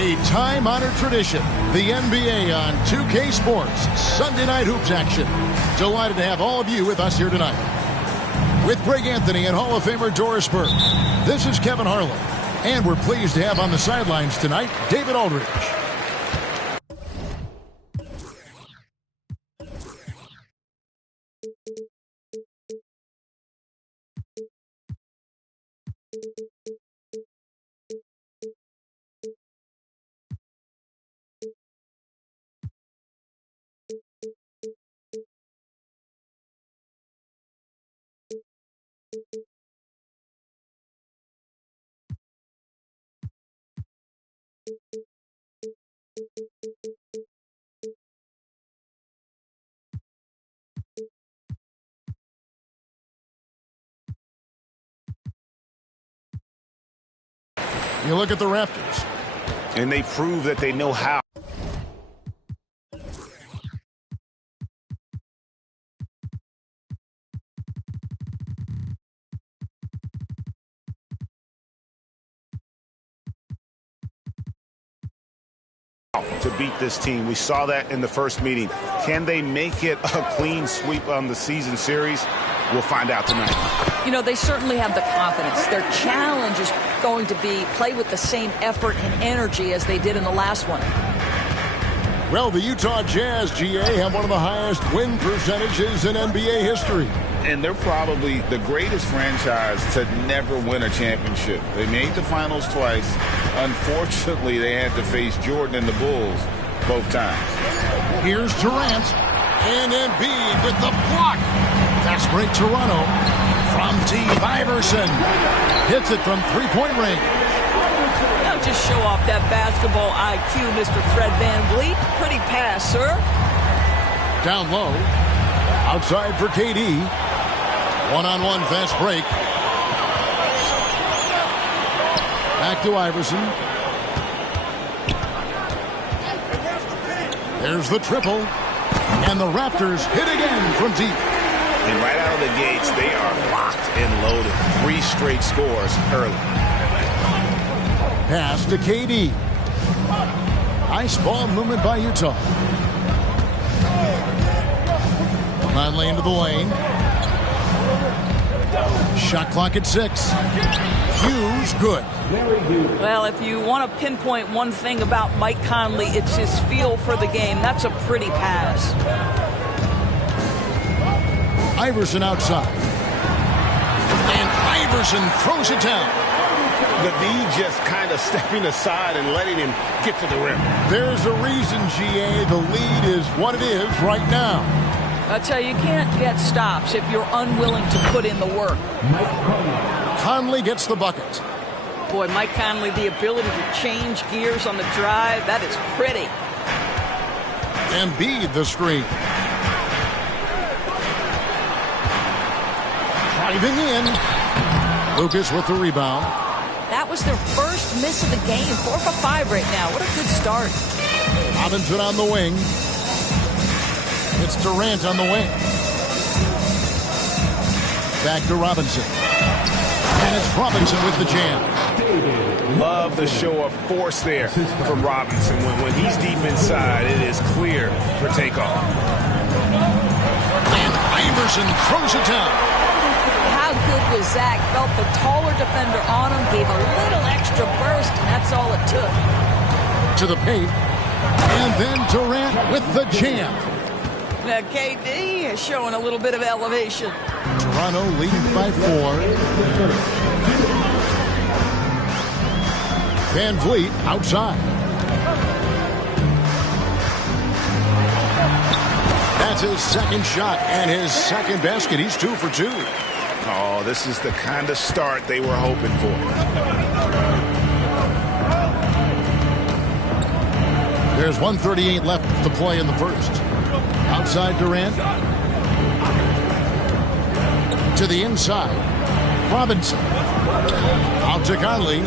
A time-honored tradition, the NBA on 2K Sports Sunday Night Hoops action. Delighted to have all of you with us here tonight. With Greg Anthony and Hall of Famer Doris Burke, this is Kevin Harlan. And we're pleased to have on the sidelines tonight, David Aldridge. You look at the Raptors. And they prove that they know how. To beat this team. We saw that in the first meeting. Can they make it a clean sweep on the season series? We'll find out tonight. You know, they certainly have the confidence. Their challenge is going to be play with the same effort and energy as they did in the last one. Well, the Utah Jazz, GA, have one of the highest win percentages in NBA history. And they're probably the greatest franchise to never win a championship. They made the finals twice. Unfortunately, they had to face Jordan and the Bulls both times. Here's Durant. And Embiid with the block. Fast break Toronto. From deep, Iverson. Hits it from three-point range. Now just show off that basketball IQ, Mr. Fred VanVleet. Pretty pass, sir. Down low. Outside for KD. One-on-one fast break. Back to Iverson. There's the triple. And the Raptors hit again from deep. And right out of the gates, they are locked and loaded. 3 straight scores early. Pass to KD. Nice ball movement by Utah. Conley into the lane. Shot clock at 6. Hughes, good. Well, if you want to pinpoint one thing about Mike Conley, it's his feel for the game. That's a pretty pass. Iverson outside. And Iverson throws it down. The D just kind of stepping aside and letting him get to the rim. There's a reason, GA, the lead is what it is right now. I tell you, you can't get stops if you're unwilling to put in the work. Conley gets the bucket. Boy, Mike Conley, the ability to change gears on the drive, that is pretty. Embiid the screen. Driving in. Lucas with the rebound. That was their first miss of the game. 4 for 5 right now. What a good start. Robinson on the wing. It's Durant on the wing. Back to Robinson. And it's Robinson with the jam. Love the show of force there from Robinson. When he's deep inside, it is clear for takeoff. And Iverson throws it down. How good was Zach? Felt the taller defender on him, gave a little extra burst, and that's all it took. To the paint. And then Durant with the jam. Now KD is showing a little bit of elevation. Toronto leading by 4. VanVleet outside. That's his second shot and his second basket. He's 2 for 2. Oh, this is the kind of start they were hoping for. There's 1:38 left to play in the first. Outside Durant. To the inside. Robinson. Out to Conley.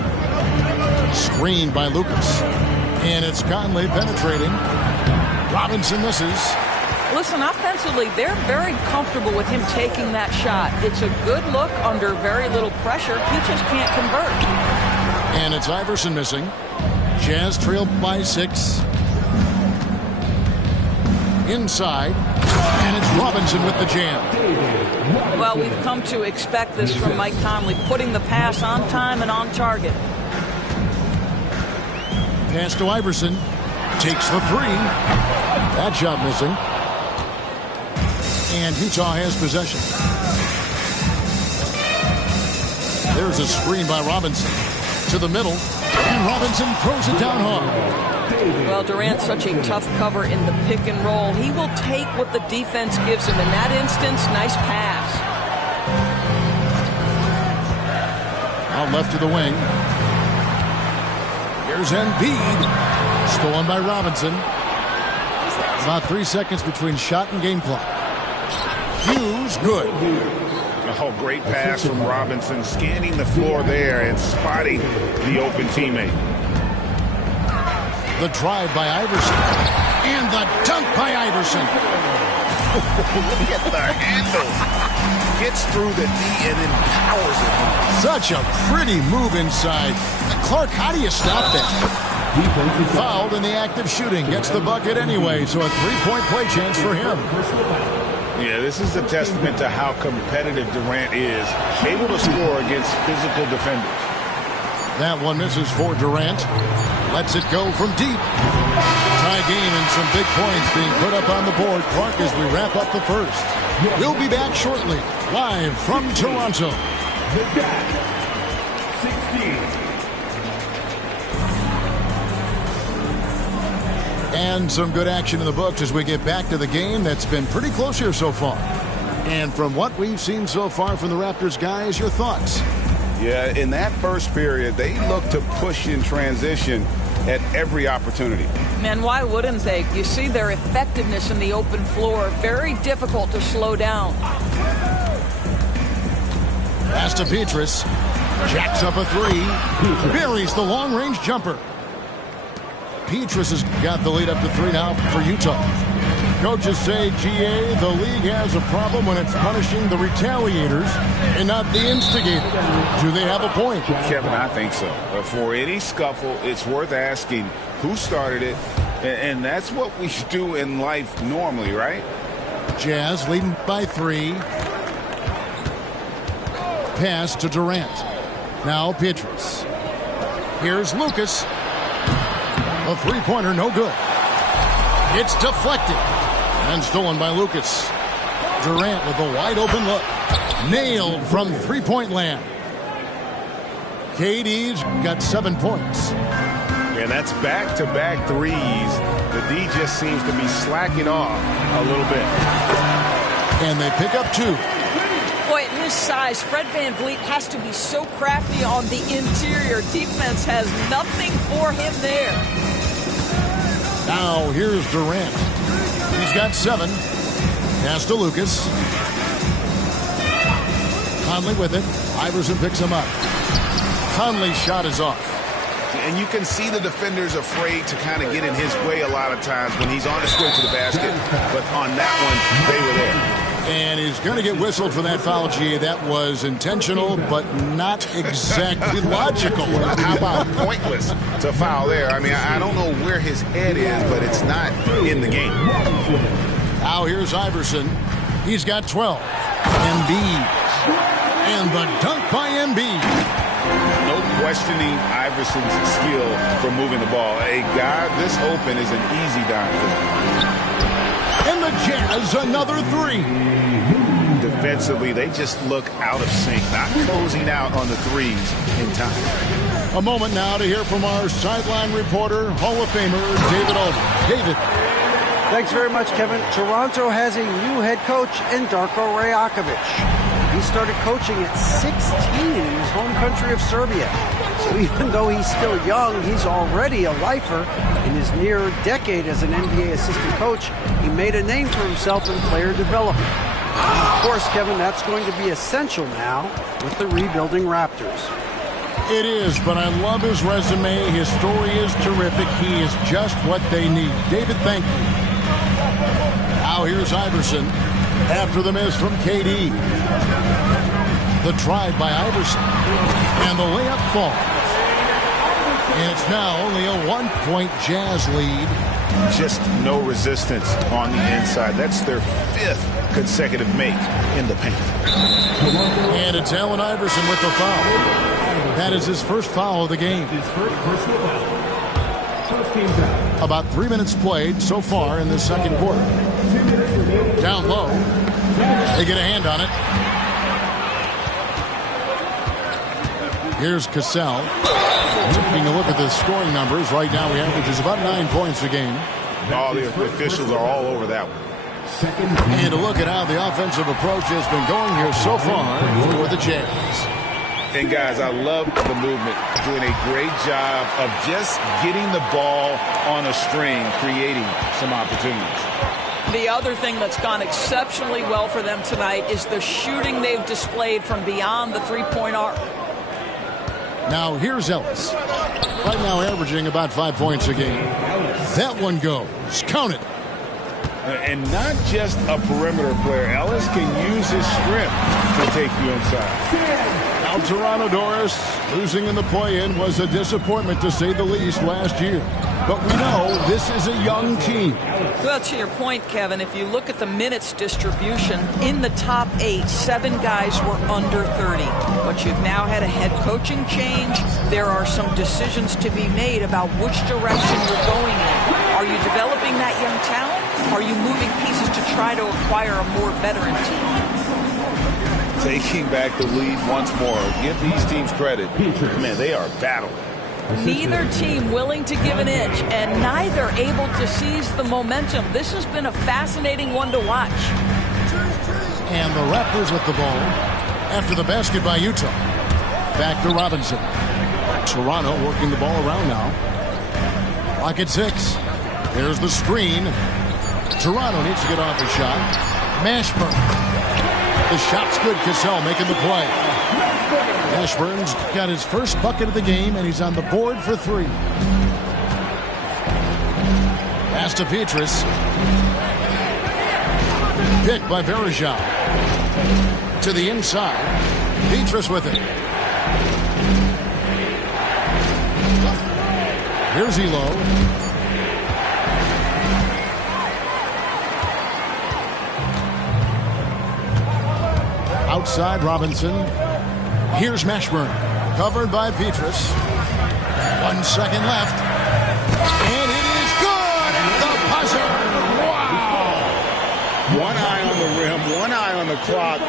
Screened by Lucas. And it's Conley penetrating. Robinson misses. Listen, offensively, they're very comfortable with him taking that shot. It's a good look under very little pressure. He just can't convert. And it's Iverson missing. Jazz trail by 6. Inside, and it's Robinson with the jam. Well, we've come to expect this from Mike Conley, putting the pass on time and on target. Pass to Iverson. Takes the 3. That shot missing. And Utah has possession. There's a screen by Robinson. To the middle. And Robinson throws it down hard. Well, Durant's such a tough cover in the pick and roll. He will take what the defense gives him. In that instance, nice pass. Out left to the wing. Here's Embiid. Stolen by Robinson. About 3 seconds between shot and game clock. Hughes, good. Oh, great pass from Robinson, scanning the floor there and spotting the open teammate. The drive by Iverson. And the dunk by Iverson. Look at the handles. Gets through the D and then powers it home. Such a pretty move inside. Clark, how do you stop that? Fouled in the act of shooting. Gets the bucket anyway, so a 3-point play chance for him. Yeah, this is a testament to how competitive Durant is. Able to score against physical defenders. That one misses for Durant. Lets it go from deep. Tie game and some big points being put up on the board. Clark, as we wrap up the first. We'll be back shortly, live from Toronto. And some good action in the books as we get back to the game that's been pretty close here so far. And from what we've seen so far from the Raptors, guys, your thoughts? Yeah, in that first period, they looked to push in transition at every opportunity. Man, why wouldn't they? You see their effectiveness in the open floor. Very difficult to slow down. Pass to Petrus. Jacks up a 3. Buries the long-range jumper. Petrus has got the lead up to 3 now for Utah. Coaches say, GA, the league has a problem when it's punishing the retaliators and not the instigators. Do they have a point? Kevin, I think so. For any scuffle, it's worth asking who started it, and that's what we do in life normally, right? Jazz leading by 3. Pass to Durant. Now Petrus. Here's Lucas. A 3-pointer, no good. It's deflected. And stolen by Lucas. Durant with a wide open look. Nailed from 3-point land. KD's got 7 points. And that's back-to-back threes. The D just seems to be slacking off a little bit. And they pick up 2. Boy, at his size, Fred VanVleet has to be so crafty on the interior. Defense has nothing for him there. Now here's Durant. He's got 7. Pass to Lucas. Conley with it. Iverson picks him up. Conley's shot is off. And you can see the defenders afraid to kind of get in his way a lot of times when he's on his way to the basket. But on that one, they were there. And he's going to get whistled for that foul, G. That was intentional, but not exactly logical. How about pointless to foul there? I mean, I don't know where his head is, but it's not in the game. Now here's Iverson. He's got 12. Embiid. And the dunk by Embiid. No questioning Iverson's skill for moving the ball. A guy this open is an easy dime. And the Jazz, another 3. Defensively, they just look out of sync, not closing out on the threes in time. A moment now to hear from our sideline reporter, Hall of Famer David Aldridge. David. Thanks very much, Kevin. Toronto has a new head coach in Darko Rajakovic. He started coaching at 16 in his home country of Serbia. So even though he's still young, he's already a lifer. In his near decade as an NBA assistant coach, he made a name for himself in player development. And of course, Kevin, that's going to be essential now with the rebuilding Raptors. It is, but I love his resume. His story is terrific. He is just what they need. David, thank you. Now here's Iverson after the miss from KD. The drive by Iverson. And the layup falls. And it's now only a 1-point Jazz lead. Just no resistance on the inside. That's their 5th consecutive make in the paint. And it's Allen Iverson with the foul. That is his first foul of the game. His first personal foul. First team foul. About 3 minutes played so far in the second quarter. 2 minutes remaining. Down low. They get a hand on it. Here's Cassell. Taking a look at the scoring numbers. Right now he averages about 9 points a game. All the officials are all over that one. And a look at how the offensive approach has been going here so far for the Jazz. And guys, I love the movement. Doing a great job of just getting the ball on a string, creating some opportunities. The other thing that's gone exceptionally well for them tonight is the shooting they've displayed from beyond the three-point arc. Now here's Ellis. Right now averaging about 5 points a game. That one goes. Count it. And not just a perimeter player. Ellis can use his strength to take you inside. Now Toronto, Doris, losing in the play-in was a disappointment to say the least last year. But we know this is a young team. Well, to your point, Kevin, if you look at the minutes distribution, in the top 8, 7 guys were under 30. But you've now had a head coaching change. There are some decisions to be made about which direction you're going in. Are you developing that young talent? Are you moving pieces to try to acquire a more veteran team? Taking back the lead once more. Give these teams credit. Man, they are battling. Neither team willing to give an inch, and neither able to seize the momentum. This has been a fascinating one to watch. And the Raptors with the ball after the basket by Utah. Back to Robinson. Toronto working the ball around now. Clock at 6. There's the screen. Toronto needs to get off the shot. Mashburn. The shot's good. Cassell making the play. Mashburn's got his first bucket of the game, and he's on the board for 3. Pass to Petrus. Picked by Varejao. To the inside. Petrus with it. Here's Elo. Outside Robinson. Here's Mashburn. Covered by Petrus. 1 second left. And it is good at the buzzer. Wow! One eye on the rim, one eye on the clock.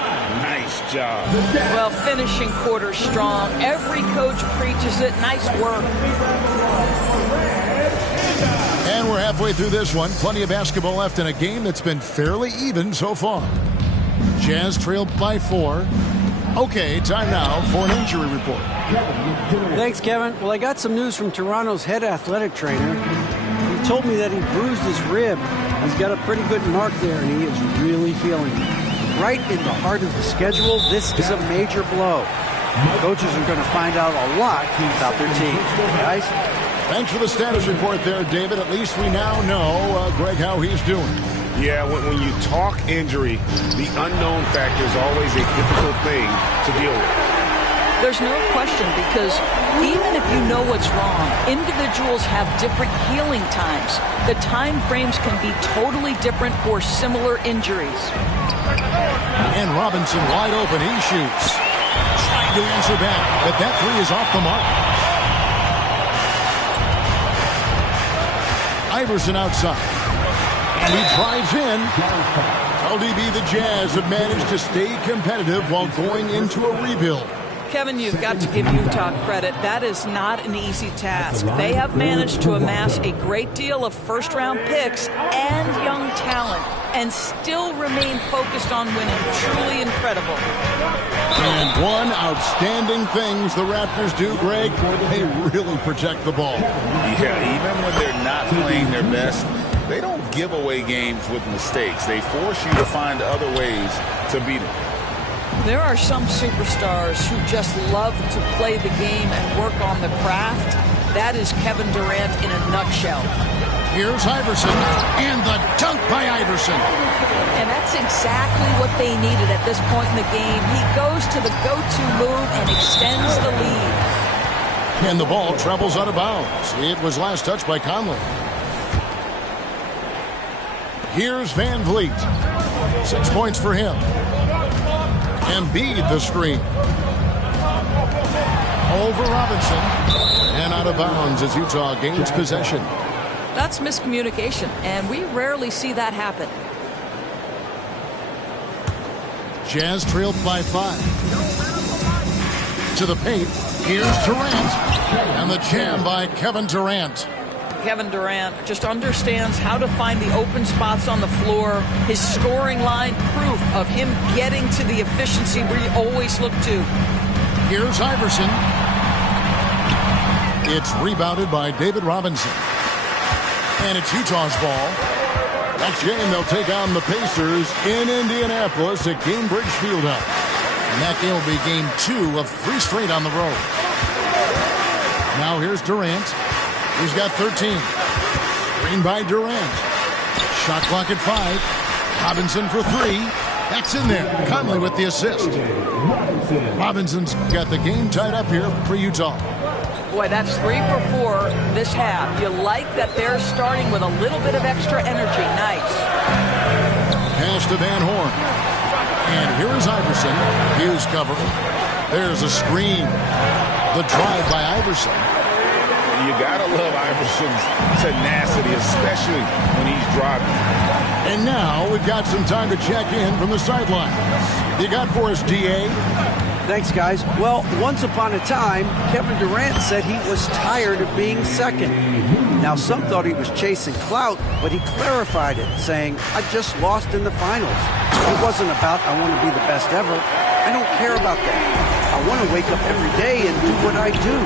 Nice job. Well, finishing quarter strong. Every coach preaches it. Nice work. And we're halfway through this one. Plenty of basketball left in a game that's been fairly even so far. Jazz trailed by 4. Okay, time now for an injury report. Thanks, Kevin. Well, I got some news from Toronto's head athletic trainer. He told me that he bruised his rib. He's got a pretty good mark there, and he is really feeling it. Right in the heart of the schedule, this is a major blow. Coaches are going to find out a lot about their team. Guys? Thanks for the status report there, David. At least we now know, Greg, how he's doing. Yeah, when you talk injury, the unknown factor is always a difficult thing to deal with. There's no question, because even if you know what's wrong, individuals have different healing times. The time frames can be totally different for similar injuries. And Robinson wide open. He shoots. Trying to answer back, but that 3 is off the mark. Iverson outside. And he drives in. LDB, the Jazz have managed to stay competitive while going into a rebuild. Kevin, you've got to give Utah credit. That is not an easy task. They have managed to amass a great deal of first-round picks and young talent and still remain focused on winning. Truly incredible. And one outstanding things the Raptors do, Greg, they really protect the ball. Yeah, even when they're not playing their best, they don't give away games with mistakes. They force you to find other ways to beat them. There are some superstars who just love to play the game and work on the craft. That is Kevin Durant in a nutshell. Here's Iverson, and the dunk by Iverson. And that's exactly what they needed at this point in the game. He goes to the go-to move and extends the lead. And the ball travels out of bounds. It was last touched by Conley. Here's Van Vliet. 6 points for him. Embiid the screen. Over Robinson. And out of bounds as Utah gains possession. That's miscommunication, and we rarely see that happen. Jazz trailed by 5. To the paint. Here's Durant. And the jam by Kevin Durant. Kevin Durant just understands how to find the open spots on the floor. His scoring line, proof of him getting to the efficiency we always look to. Here's Iverson. It's rebounded by David Robinson. And it's Utah's ball. Next game, they'll take on the Pacers in Indianapolis at Gainbridge Fieldhouse. And that game will be game 2 of 3 straight on the road. Now here's Durant. He's got 13. Green by Durant. Shot clock at 5. Robinson for 3. That's in there. Conley with the assist. Robinson's got the game tied up here for Utah. Boy, that's 3 for 4 this half. You like that they're starting with a little bit of extra energy. Nice. Pass to Van Horn. And here is Iverson. Hughes cover. There's a screen. The drive by Iverson. You gotta love Iverson's tenacity, especially when he's driving. And now we've got some time to check in from the sideline. You got for us, D.A.? Thanks, guys. Well, once upon a time, Kevin Durant said he was tired of being second. Now, some thought he was chasing clout, but he clarified it, saying, I just lost in the finals. It wasn't about, I want to be the best ever. I don't care about that. I want to wake up every day and do what I do.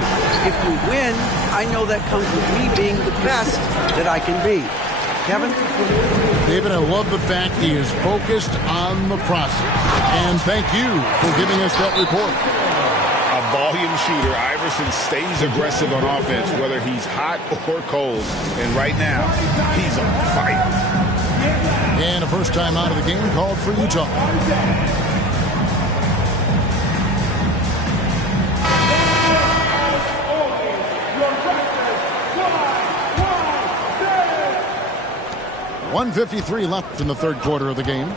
If we win, I know that comes with me being the best that I can be. Kevin? David, I love the fact he is focused on the process. And thank you for giving us that report. A volume shooter, Iverson stays aggressive on offense, whether he's hot or cold. And right now, he's on fire. And a first time out of the game called for Utah. .153 left in the third quarter of the game.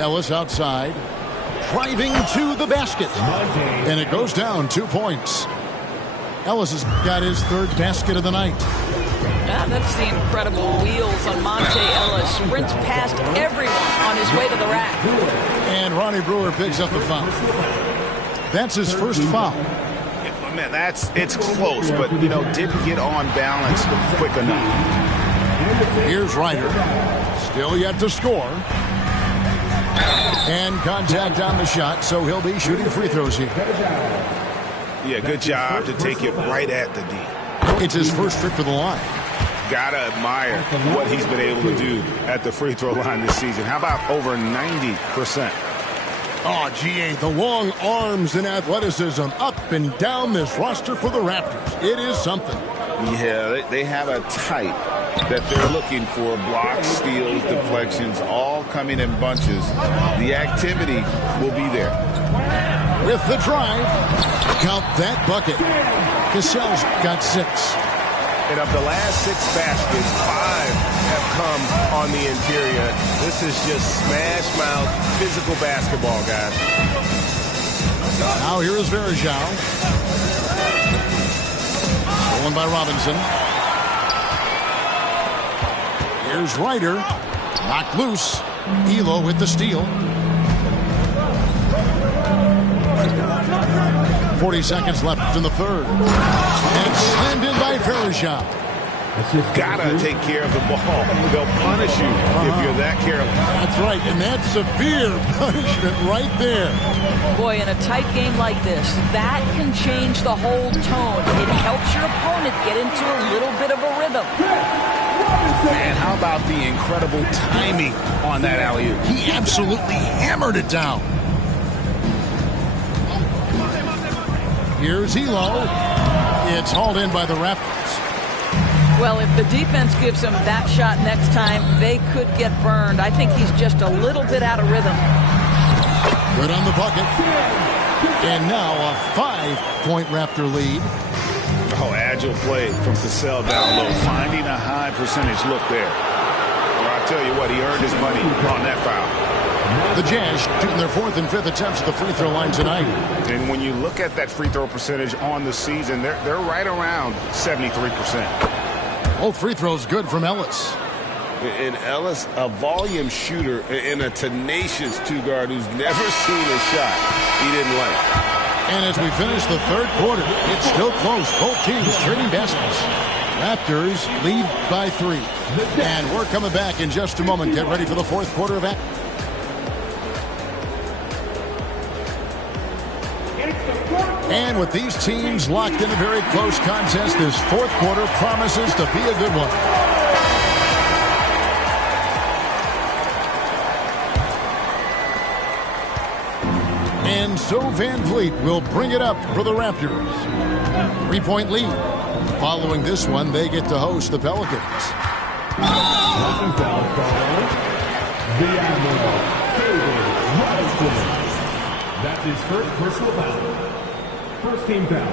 Ellis outside, driving to the basket. And it goes down 2 points. Ellis has got his third basket of the night. Yeah, that's the incredible wheels on Monte Ellis. Sprints past everyone on his way to the rack. And Ronnie Brewer picks up the foul. That's his first foul. Man, it's close, but, didn't get on balance quick enough. Here's Ryder. Still yet to score. And contact on the shot, so he'll be shooting free throws here. Yeah, good job to take it right at the D. It's his first trip to the line. Gotta admire what he's been able to do at the free throw line this season. How about over 90%? Oh, GA, the long arms and athleticism up and down this roster for the Raptors. It is something. Yeah, they have a type that they're looking for. Blocks, steals, deflections, all coming in bunches. The activity will be there. With the drive, count that bucket. Cassell's got 6. And of the last 6 baskets, 5 have come on the interior. This is just smash mouth physical basketball, guys. Now here is Varejao. Stolen by Robinson. Here's Ryder. Knocked loose. Elo with the steal. 40 seconds left in the third. And slammed in by Varejao. Gotta take care of the ball. They'll punish you if you're that careless. That's right, and that's severe punishment right there. Boy, in a tight game like this, that can change the whole tone. It helps your opponent get into a little bit of a rhythm. Man, how about the incredible timing on that alley-oop? He absolutely hammered it down. Here's Elo. It's hauled in by the Raptors. Well, if the defense gives him that shot next time, they could get burned. I think he's just a little bit out of rhythm. Good on the bucket. And now a 5-point Raptor lead. Oh, agile play from Cassell down low, finding a high percentage look there. Well, I'll tell you what, he earned his money on that foul. The Jazz shooting their 4th and 5th attempts at the free throw line tonight. And when you look at that free throw percentage on the season, they're right around 73%. Both free throws good from Ellis. And Ellis, a volume shooter and a tenacious two-guard who's never seen a shot he didn't like. And as we finish the 3rd quarter, it's still close. Both teams trading baskets. Raptors lead by 3. And we're coming back in just a moment. Get ready for the 4th quarter of action. And with these teams locked in a very close contest, this 4th quarter promises to be a good one. And so Van Vliet will bring it up for the Raptors. 3-point lead. Following this one, they get to host the Pelicans. That's his first personal foul. First team foul.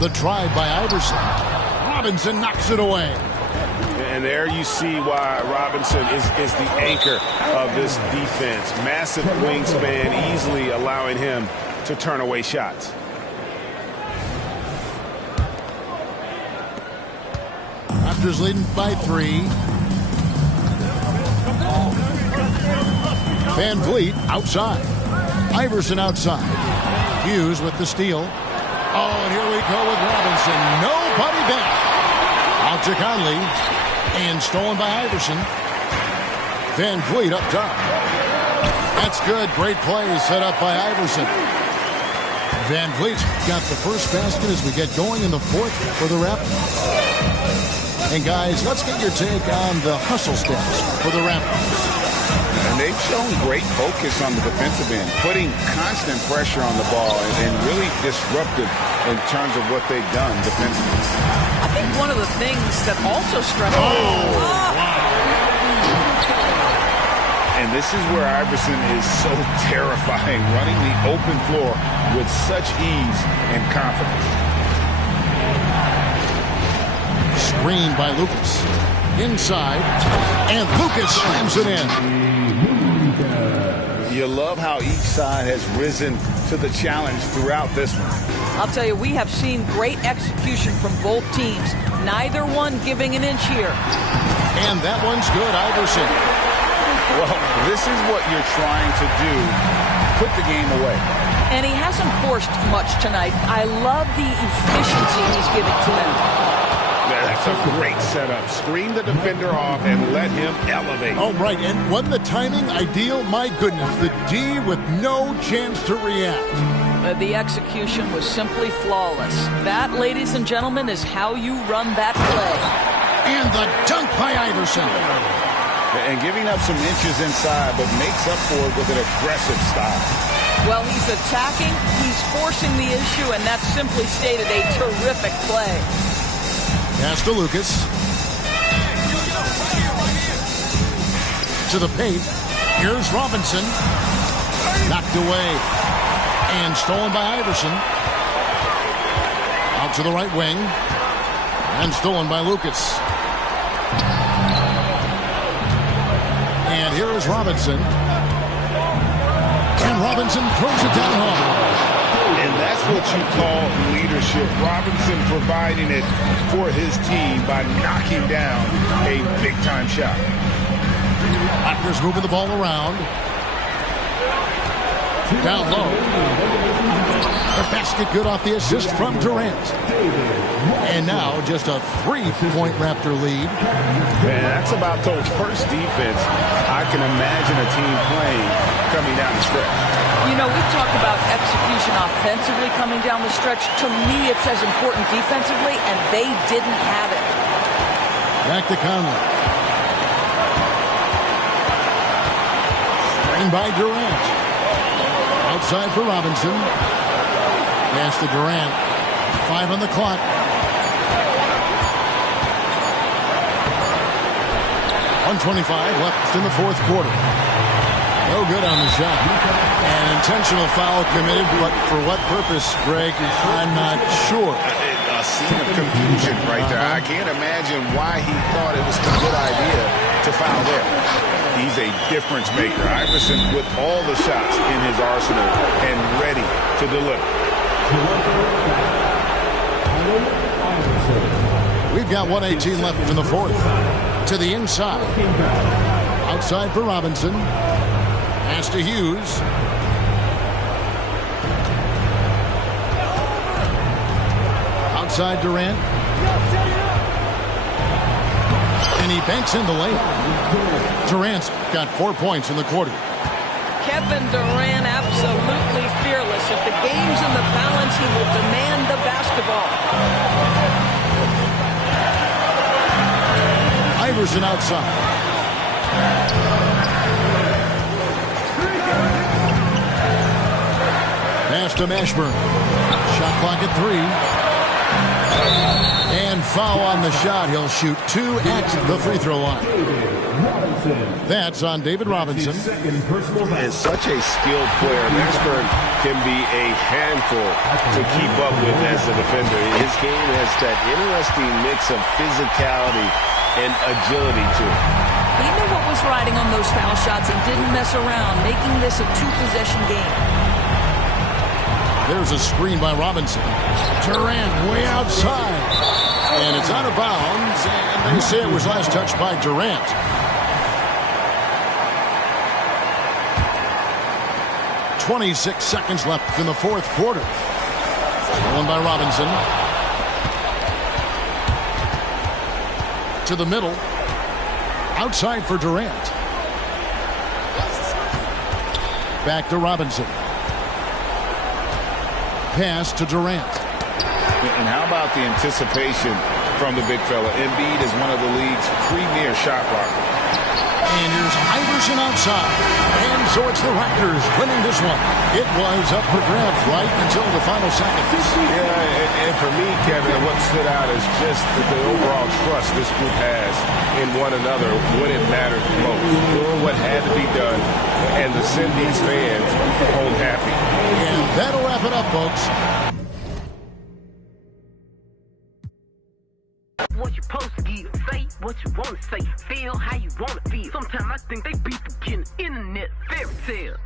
The drive by Iverson. Robinson knocks it away. And there you see why Robinson is the anchor of this defense. Massive wingspan, easily allowing him to turn away shots. Raptors leading by 3. Van Vliet outside. Iverson outside. Hughes with the steal. Oh, and here we go with Robinson. Nobody back. Out to Conley. And stolen by Iverson. Van Vliet up top. That's good. Great play set up by Iverson. Van Vliet's got the first basket as we get going in the 4th for the Raptors. And guys, let's get your take on the hustle stats for the Raptors. And they've shown great focus on the defensive end, putting constant pressure on the ball and really disruptive in terms of what they've done defensively. I think one of the things that also stresses. And this is where Iverson is so terrifying, running the open floor with such ease and confidence. Screen by Lucas. Inside. And Lucas slams it in. You love how each side has risen to the challenge throughout this one. I'll tell you, we have seen great execution from both teams. Neither one giving an inch here. And that one's good, Iverson. Well, this is what you're trying to do. Put the game away. And he hasn't forced much tonight. I love the efficiency he's giving to them. That's a great setup. Screen the defender off and let him elevate. Oh, right. And wasn't the timing ideal? My goodness, the D with no chance to react. The execution was simply flawless. That, ladies and gentlemen, is how you run that play. And the dunk by Iverson. And giving up some inches inside, but makes up for it with an aggressive style. Well, he's attacking, he's forcing the issue, and that simply stated a terrific play. Pass to Lucas. To the paint. Here's Robinson. Knocked away. And stolen by Iverson. Out to the right wing. And stolen by Lucas. And here is Robinson. And Robinson throws it down home. And that's what you call leadership. Robinson providing it for his team by knocking down a big-time shot. Raptors moving the ball around. Down low. The basket good off the assist from Durant. And now just a 3-point Raptor lead. Man, that's about the worst defense I can imagine a team playing coming down the stretch. You know, we've talked about execution offensively coming down the stretch. To me, it's as important defensively, and they didn't have it. Back to Conley. Screen by Durant. Outside for Robinson. Pass to Durant. 5 on the clock. 1:25 left in the fourth quarter. No good on the shot. An intentional foul committed, but for what purpose, Greg? I'm not sure. A scene of confusion right there. I can't imagine why he thought it was a good idea to foul there. He's a difference maker. Iverson with all the shots in his arsenal and ready to deliver. We've got 1:18 left in the fourth. To the inside. Outside for Robinson. Pass to Hughes. Outside Durant. And he banks in the layup. Durant's got 4 points in the quarter. Kevin Durant absolutely fearless. If the game's in the balance, he will demand the basketball. Iverson outside. Pass to Mashburn. Shot clock at 3. And foul on the shot. He'll shoot 2 at the free throw line. That's on David Robinson. And such a skilled player. Mashburn can be a handful to keep up with as a defender. His game has that interesting mix of physicality and agility to it. He knew what was riding on those foul shots and didn't mess around, making this a 2-possession game. There's a screen by Robinson. Durant way outside. And it's out of bounds. And they say it was last touched by Durant. .26 seconds left in the fourth quarter. Stolen by Robinson. To the middle. Outside for Durant. Back to Robinson. Pass to Durant. And how about the anticipation from the big fella? Embiid is one of the league's premier shot blockers. And here's Iverson outside. And so it's the Raptors winning this one. It was up for grabs right until the final seconds. Yeah, and for me, Kevin, what stood out is just the overall trust this group has in one another when it mattered most. Doing what had to be done and to send these fans home happy. And that'll wrap it up, folks. What you supposed to give, say what you want to say, feel how you want to feel. Sometimes I think they be forgetting internet fairy tale.